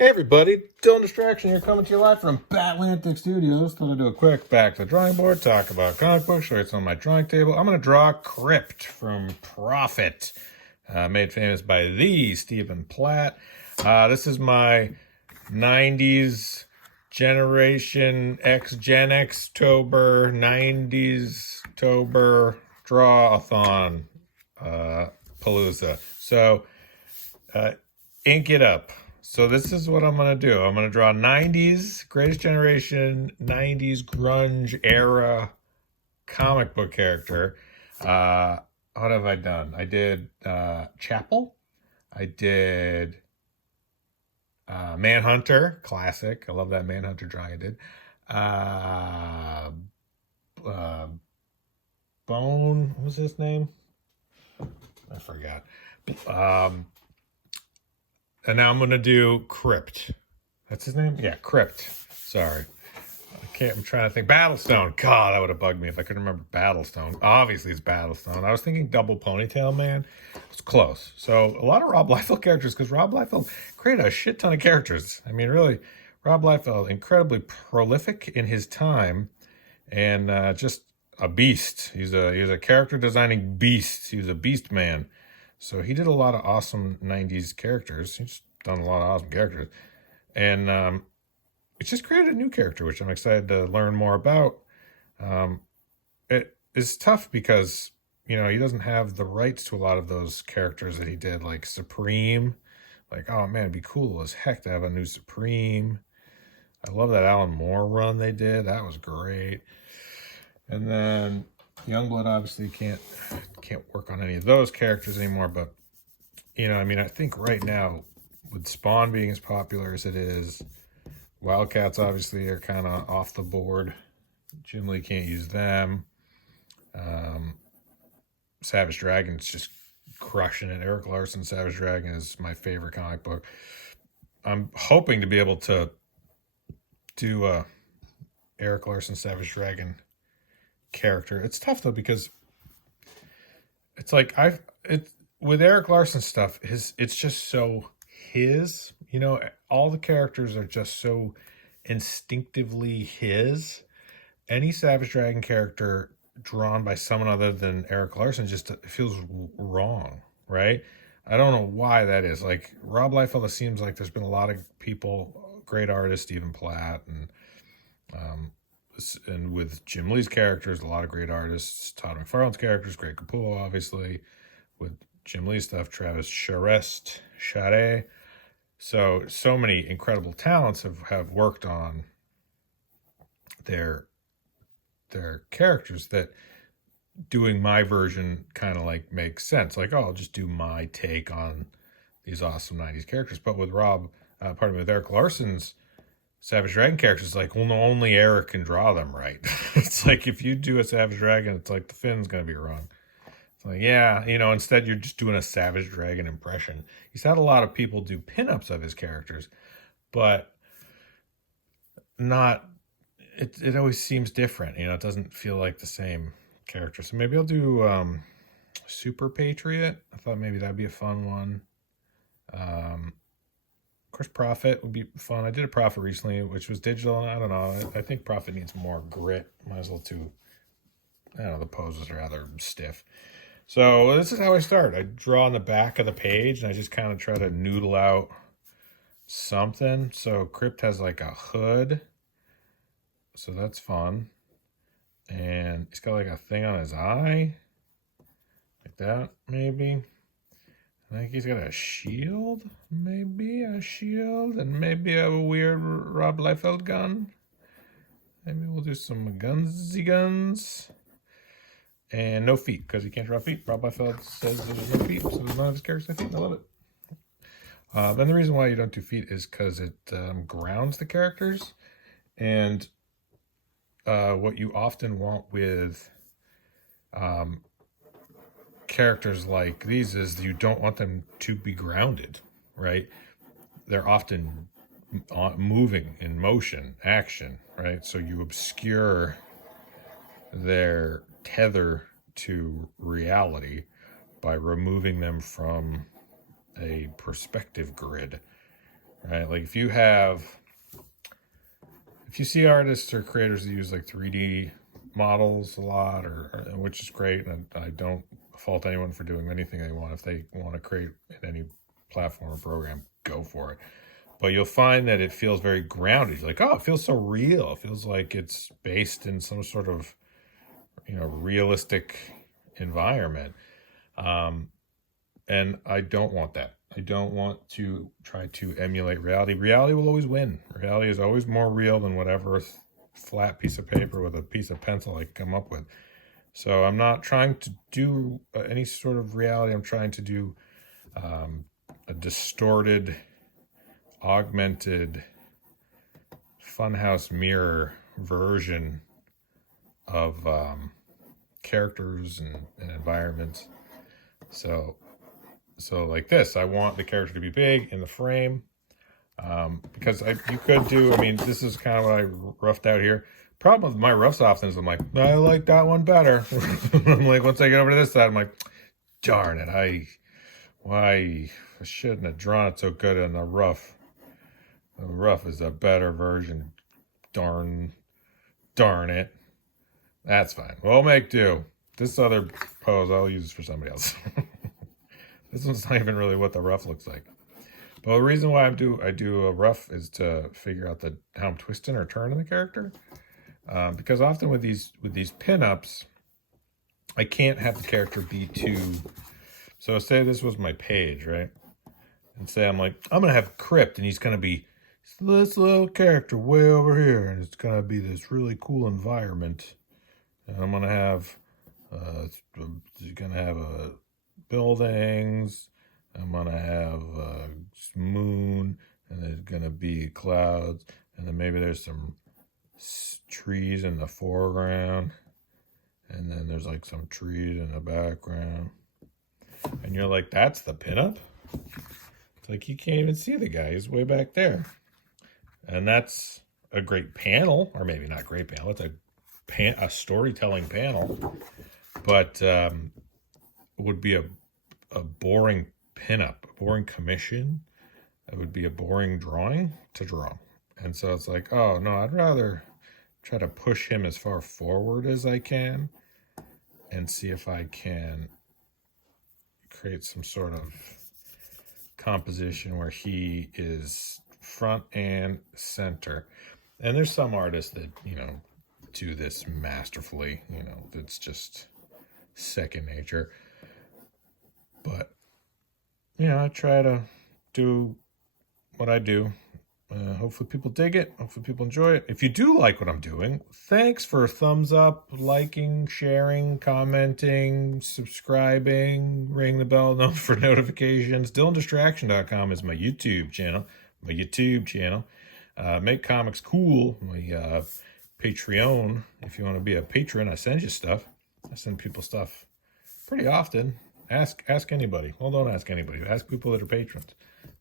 Hey everybody, Dylan Distraction here, coming to you live from Batlantic Studios. Thought I'd do a quick back to the drawing board, talk about comic books, show you what's on my drawing table. I'm going to draw Crypt from Prophet, made famous by the Stephen Platt. This is my 90s Generation X, Gen X-tober, 90s Tober Draw-a-thon Palooza. So, ink it up. So this is what I'm going to do. I'm going to draw 90s, Greatest Generation, 90s grunge era comic book character. What have I done? I did Chapel. I did Manhunter, classic. I love that Manhunter drawing I did. Bone, what was his name? I forgot. And now I'm going to do Crypt. That's his name? Yeah, Crypt. Sorry. I'm trying to think. Battlestone. God, that would have bugged me if I could remember Battlestone. Obviously, it's Battlestone. I was thinking Double Ponytail Man. It's close. So, a lot of Rob Liefeld characters, because Rob Liefeld created a shit ton of characters. I mean, really, Rob Liefeld, incredibly prolific in his time, and just a beast. He was a character designing beast. He was a beast man. So he did a lot of awesome 90s characters. He's done a lot of awesome characters. And it's just created a new character, which I'm excited to learn more about. It is tough because, he doesn't have the rights to a lot of those characters that he did, like Supreme. Like, oh man, it'd be cool as heck to have a new Supreme. I love that Alan Moore run they did. That was great. And then Youngblood obviously can't work on any of those characters anymore, but I think right now with Spawn being as popular as it is, Wildcats obviously are kind of off the board. Jim Lee can't use them. Savage Dragon's just crushing it. Eric Larson Savage Dragon is my favorite comic book. I'm hoping to be able to do a Eric Larson Savage Dragon character. It's tough though because it's like with Eric Larson stuff, it's just so his, all the characters are just so instinctively his. Any Savage Dragon character drawn by someone other than Eric Larson just feels wrong, right? I don't know why that is. Like Rob Liefeld, it seems like there's been a lot of people, great artists, Stephen Platt, and with Jim Lee's characters, a lot of great artists. Todd McFarlane's characters, Greg Capullo, obviously. With Jim Lee stuff, Travis Charest. So many incredible talents have worked on their characters that doing my version kind of like makes sense. Like, oh, I'll just do my take on these awesome 90s characters. But with with Eric Larson's Savage Dragon characters, like, well, no, only Eric can draw them right. It's like if you do a Savage Dragon, it's like the Finn's going to be wrong. It's like, yeah, instead you're just doing a Savage Dragon impression. He's had a lot of people do pinups of his characters, but not, it always seems different. It doesn't feel like the same character. So maybe I'll do Super Patriot. I thought maybe that'd be a fun one. Of course, Prophet would be fun. I did a Prophet recently, which was digital. I don't know. I think Prophet needs more grit. Might as well do, the poses are rather stiff. So this is how I start. I draw on the back of the page, and I just kind of try to noodle out something. So Crypt has like a hood. So that's fun. And he's got like a thing on his eye. Like that, maybe. I think he's got a shield. Maybe a shield. And maybe a weird Rob Liefeld gun. Maybe we'll do some guns. And no feet, because he can't draw feet. Rob Liefeld says there's no feet, so there's none of his characters have feet. I love it. And the reason why you don't do feet is because it grounds the characters. And what you often want with characters like these is you don't want them to be grounded, right? They're often moving in motion, action, right? So you obscure their tether to reality by removing them from a perspective grid. right? Like if you see artists or creators that use like 3D models a lot, or which is great, and I don't fault anyone for doing anything they want. If they want to create in any platform or program, go for it. But you'll find that it feels very grounded. Like, oh, it feels so real. It feels like it's based in some sort of, realistic environment. And I don't want that. I don't want to try to emulate reality. Reality will always win. Reality is always more real than whatever flat piece of paper with a piece of pencil I come up with. So I'm not trying to do any sort of reality. I'm trying to do a distorted, augmented, funhouse mirror version of characters and environments. So like this, I want the character to be big in the frame, because you could do, this is kind of what I roughed out here. Problem with my roughs often is I'm like, I like that one better. I'm like, once I get over to this side, I'm like, darn it, I shouldn't have drawn it so good in the rough. The rough is a better version. Darn it. That's fine. We'll make do. This other pose I'll use for somebody else. This one's not even really what the rough looks like. But the reason why I do a rough is to figure out how I'm twisting or turning the character. Because often with these pinups, I can't have the character be too. So say this was my page, right? And say I'm gonna have Crypt, and he's gonna be this little character way over here, and it's gonna be this really cool environment. And I'm gonna have buildings. I'm gonna have moon, and there's gonna be clouds, and then maybe there's some trees in the foreground, and then there's like some trees in the background, and you're like, that's the pinup? It's like you can't even see the guy, he's way back there. And that's a great panel, or maybe not great panel, it's a storytelling panel, but would be a boring pinup, a boring commission. It would be a boring drawing to draw. And so it's like, oh no, I'd rather try to push him as far forward as I can and see if I can create some sort of composition where he is front and center. And there's some artists that, do this masterfully, that's just second nature. But, I try to do what I do. Hopefully people dig it. Hopefully people enjoy it. If you do like what I'm doing, thanks for thumbs up, liking, sharing, commenting, subscribing, ring the bell for notifications. DylanDistraction.com is my YouTube channel. Make Comics Cool, my Patreon. If you want to be a patron, I send you stuff. I send people stuff pretty often. Ask anybody. Well, don't ask anybody. Ask people that are patrons.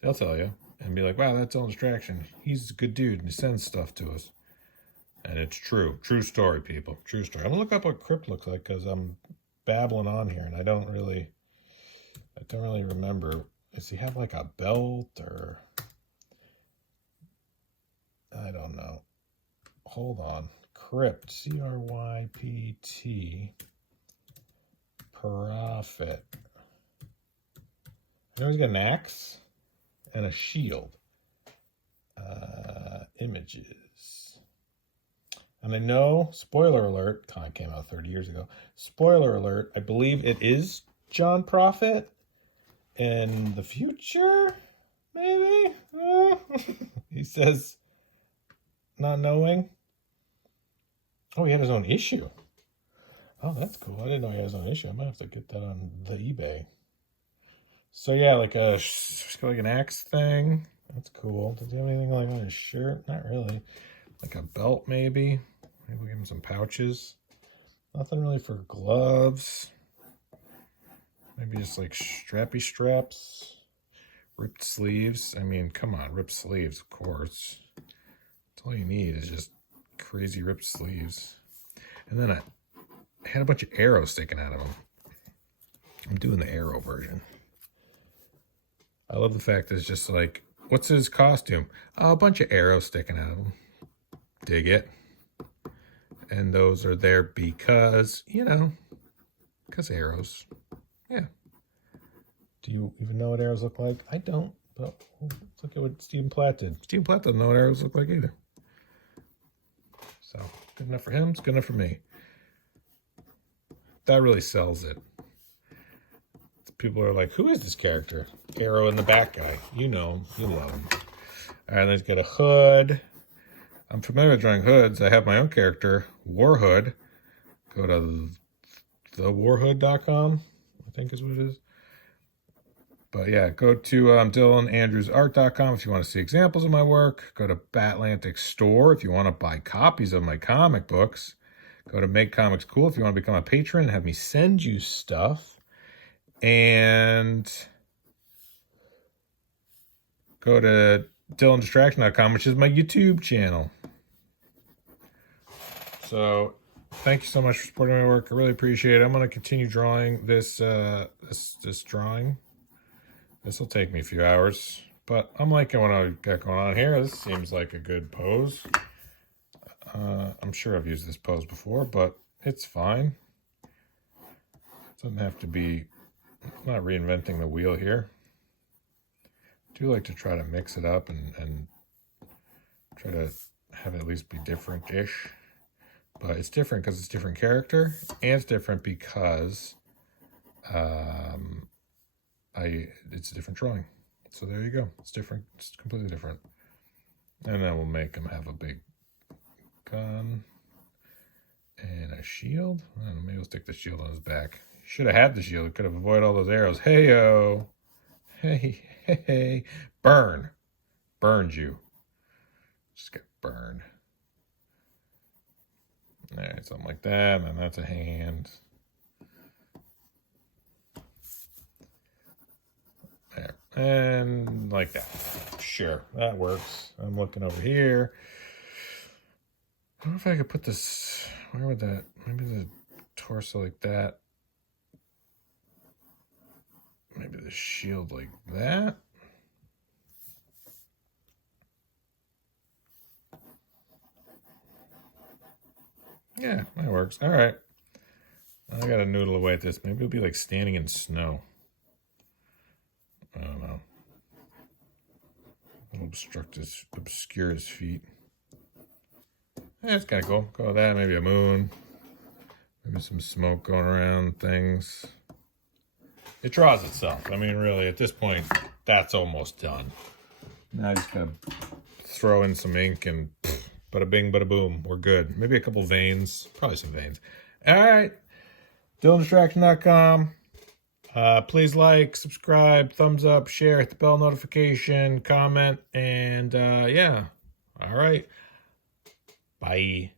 They'll tell you. And be like, wow, that's all Distraction. He's a good dude, and he sends stuff to us. And it's true. True story, people. True story. I'm going to look up what Crypt looks like, because I'm babbling on here, and I don't really remember. Does he have like a belt, or... I don't know. Hold on. Crypt. C-R-Y-P-T. Profit. I know he's got an axe and a shield. Images. And I know, spoiler alert, it came out 30 years ago. Spoiler alert, I believe it is John Prophet in the future, maybe? He says, not knowing. Oh, he had his own issue. Oh, that's cool. I didn't know he had his own issue. I might have to get that on the eBay. So yeah, like an axe thing. That's cool. Does he have anything like on his shirt? Not really. Like a belt, maybe. Maybe we'll give him some pouches. Nothing really for gloves. Maybe just like strappy straps. Ripped sleeves. Come on, ripped sleeves, of course. That's all you need is just crazy ripped sleeves. And then I had a bunch of arrows sticking out of them. I'm doing the arrow version. I love the fact that it's just like What's his costume? Oh, a bunch of arrows sticking out of him. Dig it. And those are there because, because arrows. Yeah. Do you even know what arrows look like? I don't, but let's look at what Stephen Platt did. Stephen Platt doesn't know what arrows look like either. So, good enough for him, it's good enough for me. That really sells it. People are like, who is this character? Arrow in the back guy. You know him. You love him. All right, let's get a hood. I'm familiar with drawing hoods. I have my own character, Warhood. Go to thewarhood.com, I think is what it is. But yeah, go to DylanAndrewsArt.com if you want to see examples of my work. Go to Batlantic Store if you want to buy copies of my comic books. Go to Make Comics Cool if you want to become a patron and have me send you stuff. And go to DylanDistraction.com, which is my YouTube channel. So thank you so much for supporting my work. I really appreciate it. I'm going to continue drawing this this drawing. This will take me a few hours, but I'm liking what I got going on here. This seems like a good pose. I'm sure I've used this pose before, but it's fine. It doesn't have to be. I'm not reinventing the wheel here. I do like to try to mix it up and try to have it at least be different-ish. But it's different because it's a different character, and it's different because it's a different drawing. So there you go. It's different. It's completely different. And then we'll make him have a big gun and a shield. I don't know, maybe we'll stick the shield on his back. Should have had the shield. Could have avoided all those arrows. Hey-o. Hey, hey, hey. Burn. Burned you. Just get burned. All right, something like that. And that's a hand. There. And like that. Sure, that works. I'm looking over here. I wonder if I could put this... Where would that... Maybe the torso like that. Maybe the shield like that. Yeah, that works. All right. I got to noodle away at this. Maybe it'll be like standing in snow. I don't know. It'll obscure his feet. Yeah, it's kind of cool. Go with that. Maybe a moon. Maybe some smoke going around things. It draws itself. I mean, really, at this point, that's almost done. Now I just gotta throw in some ink and bada bing, bada boom. We're good. Maybe a couple veins. Probably some veins. All right. DylanDistraction.com. Please like, subscribe, thumbs up, share, hit the bell notification, comment, and yeah. All right. Bye.